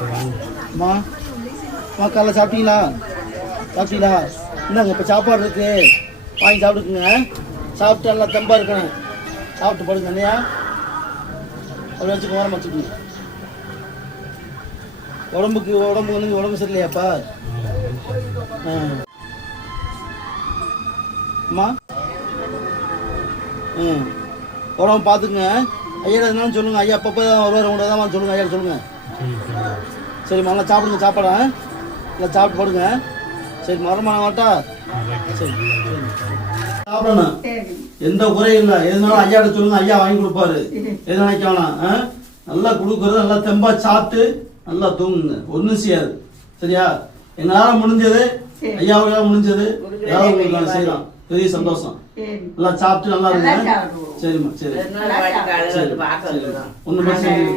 அம்மா அம்மா காலைல சாப்பிட்டீங்களா சாப்பிட்டீங்களா? இந்தாங்க இப்போ சாப்பாடு இருக்கு, வாங்கி சாப்பிட்டுக்குங்க. சாப்பிட்டு நல்லா தெம்பா இருக்கணும். சாப்பிட்டு படுங்க இல்லையா? அப்படி வச்சுக்க ஓரமாக வச்சுக்கோங்க. உடம்பு வந்து உடம்பு சரியில்லையாப்பா? அம்மா உடம்பு பார்த்துக்குங்க. ஐயா எதுனாலும் சொல்லுங்க. ஐயா அப்பப்போ தான் வருவார், உங்களை தான் சொல்லுங்க. ஐயா சொல்லுங்க. சரிம்மா, நல்லா சாப்பிடுங்க. சாப்பாடா நல்லா சாப்பிட்டு படுங்க. சரி, மரமான மாட்டா. சரி சாப்பிடணும், எந்த குறையும் இல்லை. எதுனாலும் ஐயாட்ட சொல்லுங்க, ஐயா வாங்கி கொடுப்பாரு. எது நினைக்க வேணாம். நல்லா கொடுக்குறது, நல்லா தெம்பா சாப்பிட்டு நல்லா தூங்குங்க. ஒன்றும் செய்யாது. சரியா? எங்களால் முடிஞ்சது, ஐயாவுக்கு முடிஞ்சது ஏதாவது உங்களுக்கு செய்யலாம். பெரிய சந்தோஷம். நல்லா சாப்பிட்டு நல்லா இருங்க. சரிம்மா, சரி, ஒன்றும் பிரச்சனை இல்லை.